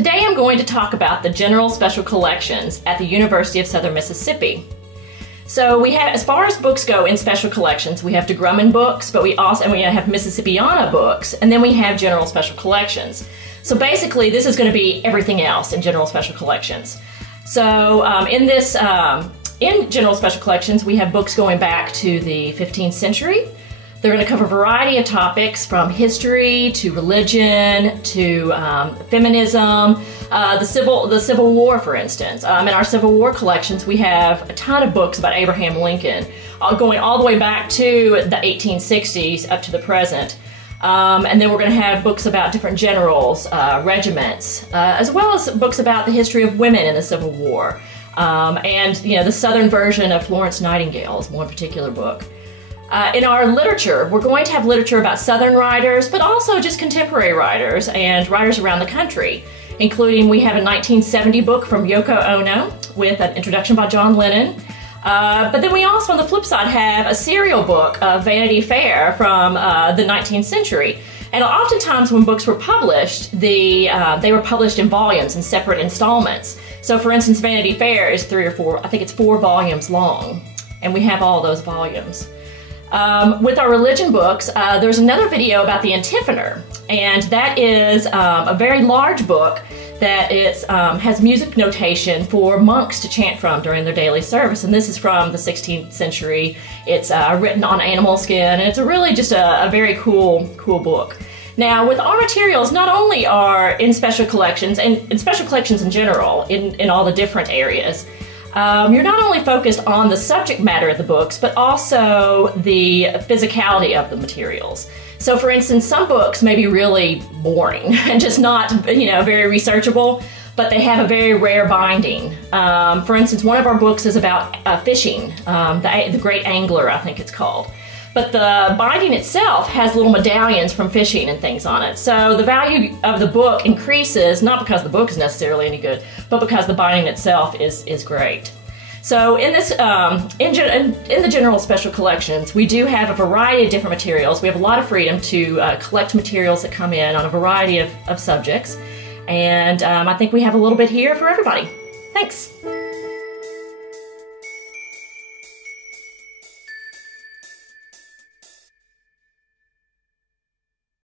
Today I'm going to talk about the General Special Collections at the University of Southern Mississippi. So we have, as far as books go in special collections, we have de Grumman books, but we have Mississippiana books, and then we have General Special Collections. So basically this is going to be everything else in General Special Collections. So in General Special Collections we have books going back to the 15th century. They're going to cover a variety of topics from history to religion to feminism, the Civil War, for instance. In our Civil War collections, we have a ton of books about Abraham Lincoln, going all the way back to the 1860s up to the present. And then we're going to have books about different generals, regiments, as well as books about the history of women in the Civil War. And the Southern version of Florence Nightingale is one particular book. In our literature, we're going to have literature about Southern writers, but also just contemporary writers and writers around the country, including we have a 1970 book from Yoko Ono with an introduction by John Lennon. But then we also, on the flip side, have a serial book of Vanity Fair from the 19th century. And oftentimes when books were published, they were published in volumes in separate installments. So for instance, Vanity Fair is 3 or 4, I think it's 4 volumes long, and we have all those volumes. With our religion books, there's another video about the antiphonor, and that is a very large book that has music notation for monks to chant from during their daily service, and this is from the 16th century. It's written on animal skin, and it's really just a very cool book. Now, with our materials, not only are in special collections, and in special collections in general, in all the different areas, you're not only focused on the subject matter of the books, but also the physicality of the materials. So for instance, some books may be really boring and just not, very researchable, but they have a very rare binding. For instance, one of our books is about fishing, the Great Angler, I think it's called. But the binding itself has little medallions from fishing and things on it. So the value of the book increases, not because the book is necessarily any good, but because the binding itself is great. So in this, in the General Special Collections, we do have a variety of different materials. We have a lot of freedom to collect materials that come in on a variety of subjects. And I think we have a little bit here for everybody. Thanks.